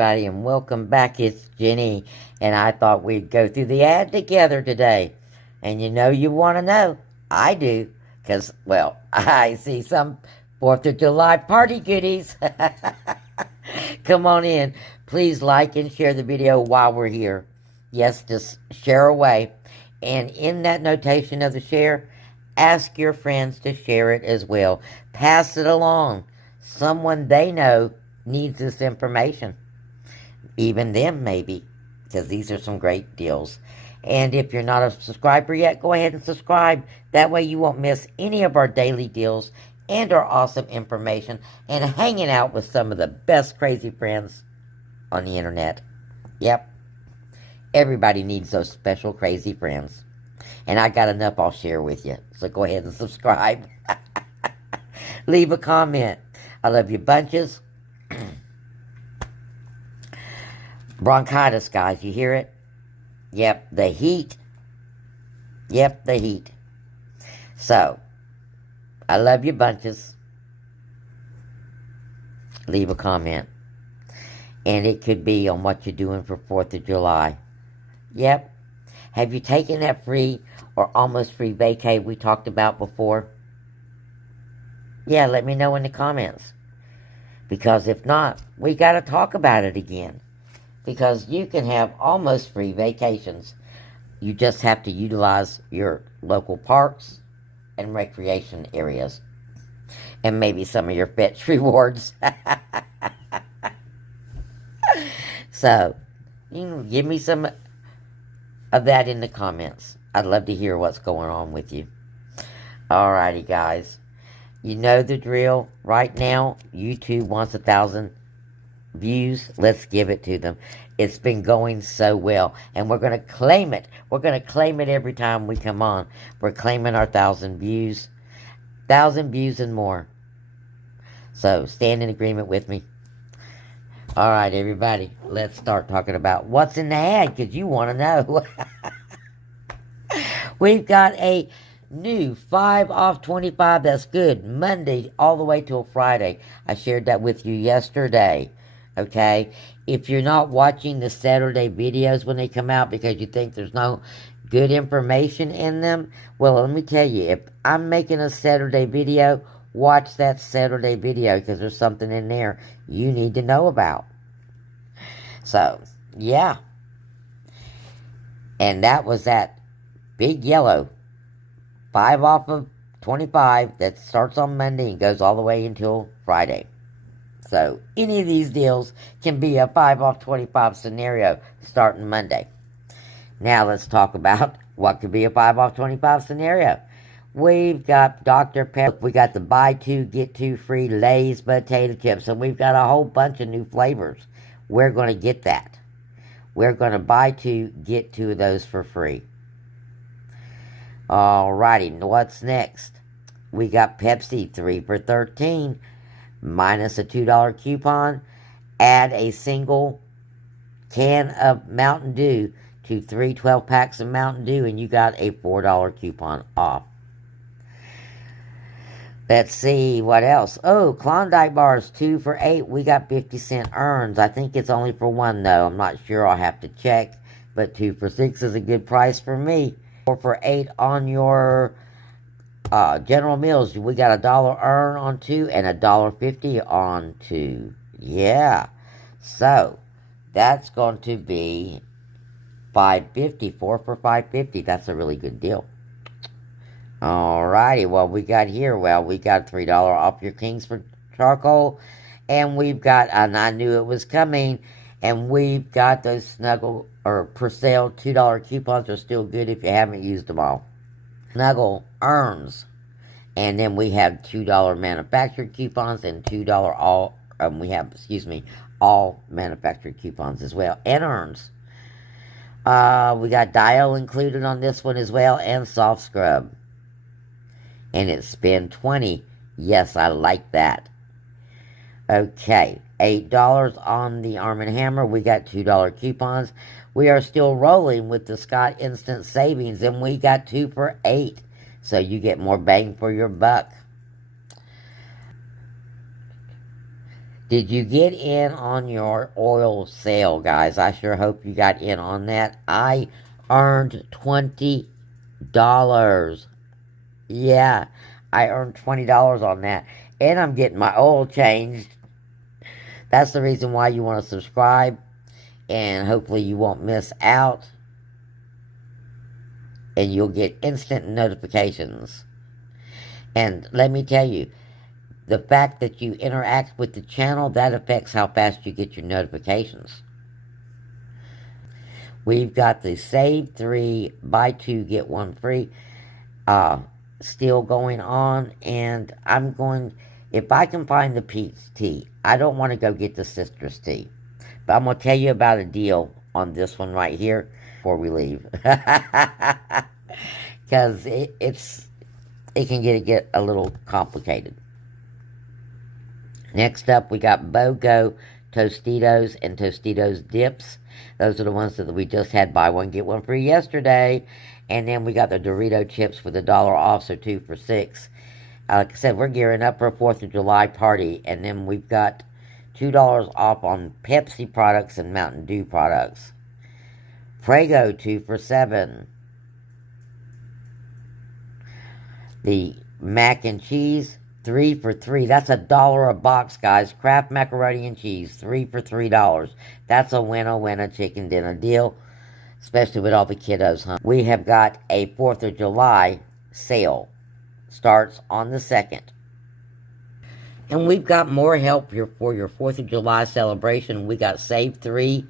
Everybody, and welcome back. It's Jenny, and I thought we'd go through the ad together today. And you want to know. I do, because, well, I see some 4th of July party goodies. Come on in. Please like and share the video while we're here. Yes, just share away. And in that notation of the share, ask your friends to share it as well. Pass it along. Someone they know needs this information. Even them, maybe, because these are some great deals. And if you're not a subscriber yet, go ahead and subscribe. That way you won't miss any of our daily deals and our awesome information and hanging out with some of the best crazy friends on the internet. Yep. Everybody needs those special crazy friends. And I got enough I'll share with you. So go ahead and subscribe. Leave a comment. I love you bunches. Bronchitis, guys, you hear it? Yep, the heat. Yep, the heat. So, I love you bunches. Leave a comment. And it could be on what you're doing for 4th of July. Yep. Have you taken that free or almost free vacay we talked about before? Yeah, let me know in the comments. Because if not, we got to talk about it again. Because you can have almost free vacations. You just have to utilize your local parks and recreation areas. And maybe some of your fetch rewards. So, give me some of that in the comments. I'd love to hear what's going on with you. Alrighty, guys. You know the drill. Right now, YouTube wants 1,000 views. Let's give it to them. It's been going so well, and we're going to claim it. We're going to claim it every time we come on. We're claiming our 1,000 views. 1,000 views and more. So stand in agreement with me. All right, everybody, let's start talking about what's in the ad, because you want to know. We've got a new 5 off 25. That's good. Monday all the way till Friday. I shared that with you yesterday. Okay, if you're not watching the Saturday videos when they come out because you think there's no good information in them, well, let me tell you, if I'm making a Saturday video, watch that Saturday video because there's something in there you need to know about. So, yeah. And that was that big yellow 5 off of 25 that starts on Monday and goes all the way until Friday. So, any of these deals can be a 5 off 25 scenario starting Monday. Now, let's talk about what could be a 5 off 25 scenario. We've got Dr. Pepper. We got the buy 2, get 2 free Lay's potato chips. And we've got a whole bunch of new flavors. We're going to get that. We're going to buy 2, get 2 of those for free. Alrighty, what's next? We got Pepsi 3 for $13. Minus a $2 coupon, add a single can of Mountain Dew to 3 12-packs of Mountain Dew, and you got a $4 coupon off. Let's see, what else? Oh, Klondike bars, 2 for $8. We got 50-cent earns. I think it's only for 1, though. I'm not sure. I'll have to check. But 2 for $6 is a good price for me. 4 for $8 on your General Mills. We got $1 earn on 2 and $1.50 on 2. Yeah. So, that's going to be $5.50. 4 for $5.50. That's a really good deal. Alrighty. Well, we got here. Well, we got $3 off your Kingsford charcoal. And we've got, and I knew it was coming, and we've got those Snuggle, or per sale, $2 coupons are still good if you haven't used them all. Snuggle earns. And then we have $2 manufactured coupons and $2 all, we have, all manufactured coupons as well, and earns. We got Dio included on this one as well, and soft scrub. And it's spend 20. Yes, I like that. Okay, $8 on the Arm & Hammer. We got $2 coupons. We are still rolling with the Scott Instant Savings, and we got 2 for $8. So you get more bang for your buck. Did you get in on your oil sale, guys? I sure hope you got in on that. I earned $20. Yeah, I earned $20 on that. And I'm getting my oil changed. That's the reason why you want to subscribe. And hopefully you won't miss out. And you'll get instant notifications. And let me tell you, the fact that you interact with the channel, that affects how fast you get your notifications. We've got the Save 3, Buy 2, Get 1 free still going on. And I'm going, if I can find the peach tea, I don't want to go get the citrus tea. But I'm going to tell you about a deal on this one right here before we leave. Because it can get a little complicated. Next up, we got BOGO Tostitos and Tostitos dips. Those are the ones that we just had buy one, get one free yesterday. And then we got the Dorito chips with $1 off, so 2 for $6. Like I said, we're gearing up for a 4th of July party. And then we've got $2 off on Pepsi products and Mountain Dew products. Prego, 2 for $7. The mac and cheese, 3 for $3. That's $1 a box, guys. Kraft macaroni and cheese, 3 for $3. That's a winner chicken dinner deal, especially with all the kiddos, huh? We have got a 4th of July sale. Starts on the 2nd. And we've got more help here for your 4th of July celebration. We got Save 3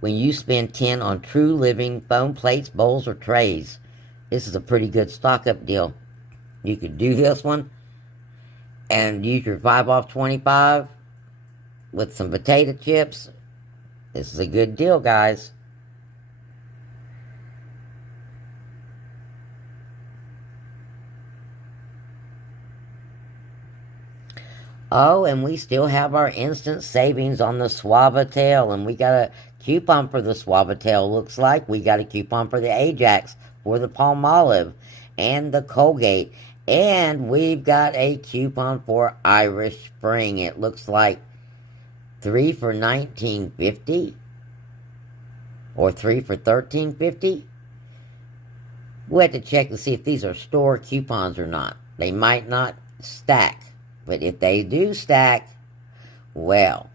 when you spend 10 on True Living foam plates, bowls, or trays. This is a pretty good stock-up deal. You could do this one and use your 5 off 25 with some potato chips. This is a good deal, guys. Oh, and we still have our instant savings on the Suavitel, and we got a coupon for the Suavitel, looks like. We got a coupon for the Ajax, for the Palmolive, and the Colgate. And we've got a coupon for Irish Spring. It looks like 3 for $19.50 or 3 for $13.50. We'll have to check to see if these are store coupons or not. They might not stack, but if they do stack, well,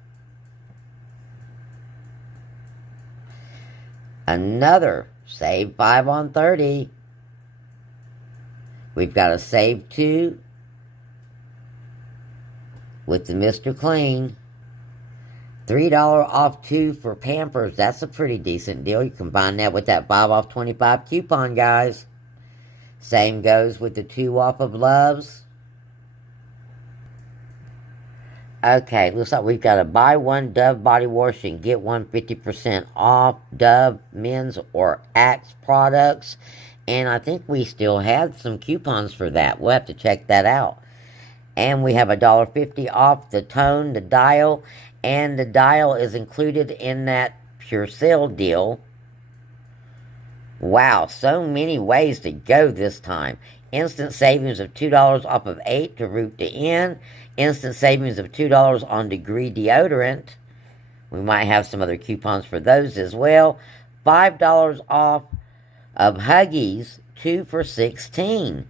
another Save 5 on 30. We've got a Save 2 with the Mr. Clean. $3 off 2 for Pampers. That's a pretty decent deal. You combine that with that 5 off 25 coupon, guys. Same goes with the 2 off of Love's. Okay, looks like we've got a buy one Dove body wash and get one 50% off Dove men's or Axe products. And I think we still have some coupons for that. We'll have to check that out. And we have $1.50 off the Tone, the Dial. And the Dial is included in that Pure Sale deal. Wow, so many ways to go this time. Instant savings of $2 off of 8 to Root to End. Instant savings of $2 on Degree deodorant. We might have some other coupons for those as well. $5 off of Huggies, 2 for $16.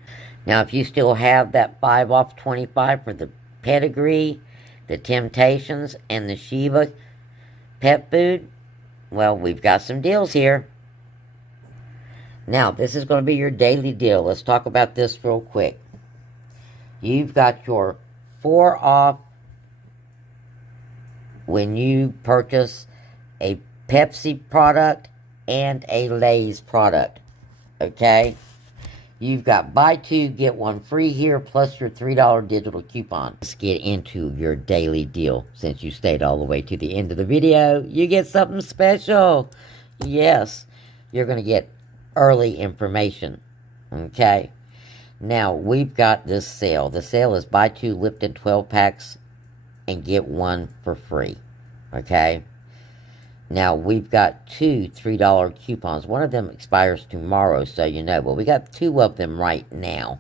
Now, if you still have that 5 off 25 for the Pedigree, the Temptations, and the Shiva pet food, well, we've got some deals here. Now, this is going to be your daily deal. Let's talk about this real quick. You've got your 4 off when you purchase a Pepsi product and a Lay's product. Okay? You've got buy 2, get 1 free here, plus your $3 digital coupon. Let's get into your daily deal. Since you stayed all the way to the end of the video, you get something special. Yes, you're going to get early information. Okay? Now, we've got this sale. The sale is buy 2 Lipton 12 packs and get 1 for free. Okay? Now, we've got 2 $3 coupons. One of them expires tomorrow, so you know. But we got 2 of them right now.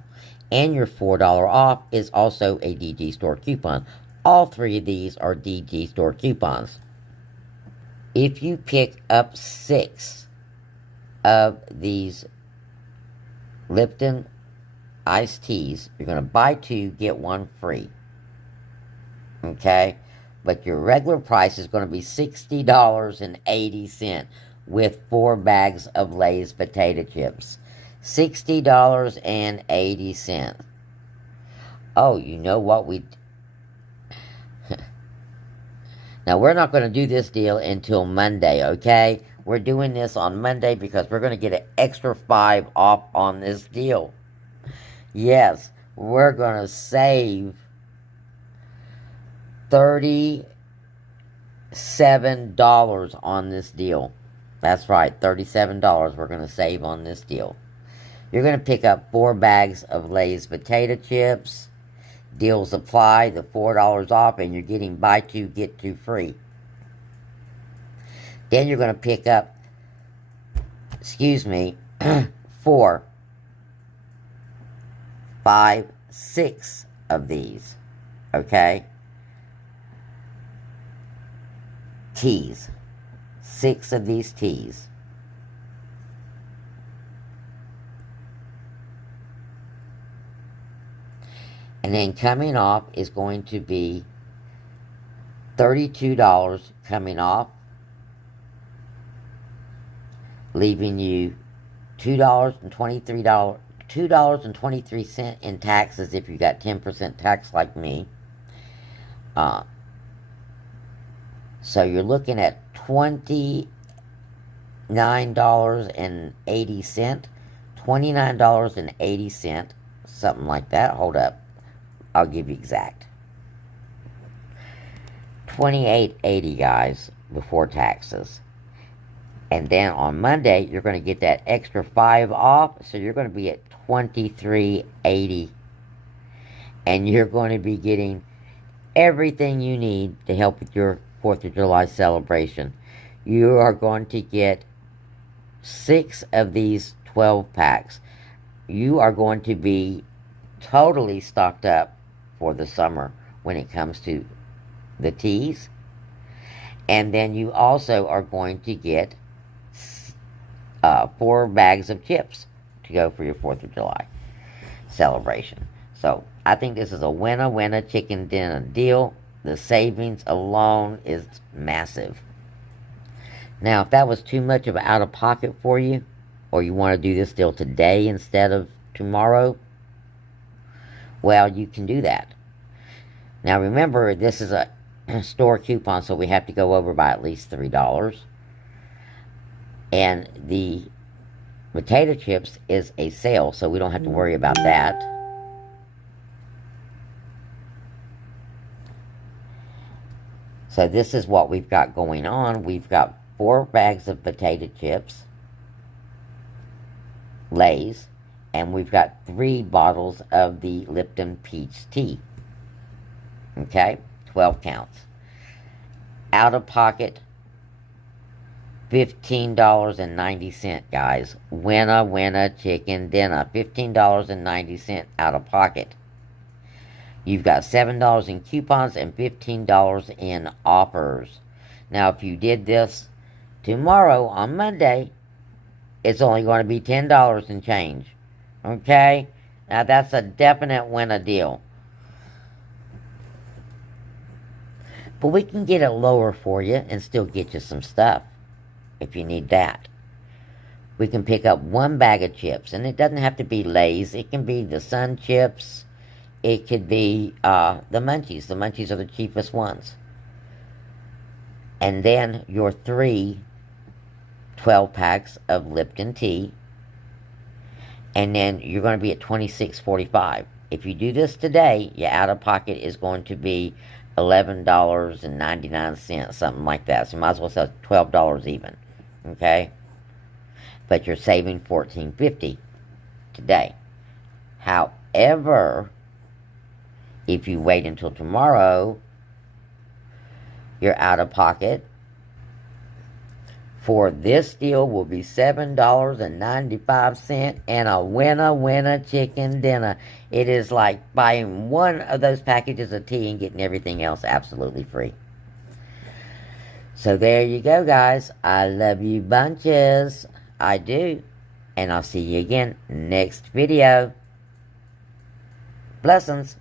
And your $4 off is also a DG Store coupon. All three of these are DG store coupons. If you pick up 6 of these Lipton iced teas, you're going to buy 2, get 1 free. Okay? But your regular price is going to be $60.80 with 4 bags of Lay's potato chips. $60.80. Oh, you know what we... Now, we're not going to do this deal until Monday, okay? We're doing this on Monday because we're going to get an extra 5 off on this deal. Yes, we're going to save $37 on this deal. That's right, $37 we're going to save on this deal. You're going to pick up 4 bags of Lay's potato chips. Deals apply, the $4 off, and you're getting buy 2, get 2 free. Then you're going to pick up, 4, 5, 6 of these, okay? Teas. 6 of these teas. And then coming off is going to be $32 coming off, leaving you $2.23 in taxes if you got 10% tax like me. So you're looking at $29.80, $29.80, something like that. Hold up. I'll give you exact. $28.80, guys, before taxes. And then on Monday, you're going to get that extra 5 off, so you're going to be at $23.80. And you're going to be getting everything you need to help with your 4th of July celebration. You are going to get 6 of these 12 packs. You are going to be totally stocked up for the summer when it comes to the teas. And then you also are going to get 4 bags of chips to go for your 4th of July celebration. So I think this is a winner chicken dinner deal. The savings alone is massive. Now, if that was too much of out of pocket for you, or you want to do this deal today instead of tomorrow, well, you can do that. Now, remember, this is a store coupon, so we have to go over by at least $3. And the potato chips is a sale, so we don't have to worry about that. So this is what we've got going on. We've got 4 bags of potato chips, Lay's, and we've got 3 bottles of the Lipton Peach Tea. Okay? 12 counts. Out of pocket, $15.90, guys. Winner chicken dinner. $15.90 out of pocket. You've got $7 in coupons and $15 in offers. Now, if you did this tomorrow on Monday, it's only going to be $10 and change. Okay? Now, that's a definite winner deal. But we can get it lower for you and still get you some stuff if you need that. We can pick up 1 bag of chips, and it doesn't have to be Lay's. It can be the Sun Chips. It could be the Munchies. The Munchies are the cheapest ones. And then your 3 12-packs of Lipton tea. And then you're going to be at $26.45. If you do this today, your out-of-pocket is going to be $11.99, something like that. So you might as well sell $12 even. Okay? But you're saving $14.50 today. However, if you wait until tomorrow, you're out of pocket for this deal will be $7.95 and a winner chicken dinner. It is like buying one of those packages of tea and getting everything else absolutely free. So there you go, guys. I love you bunches. I do. And I'll see you again next video. Blessings.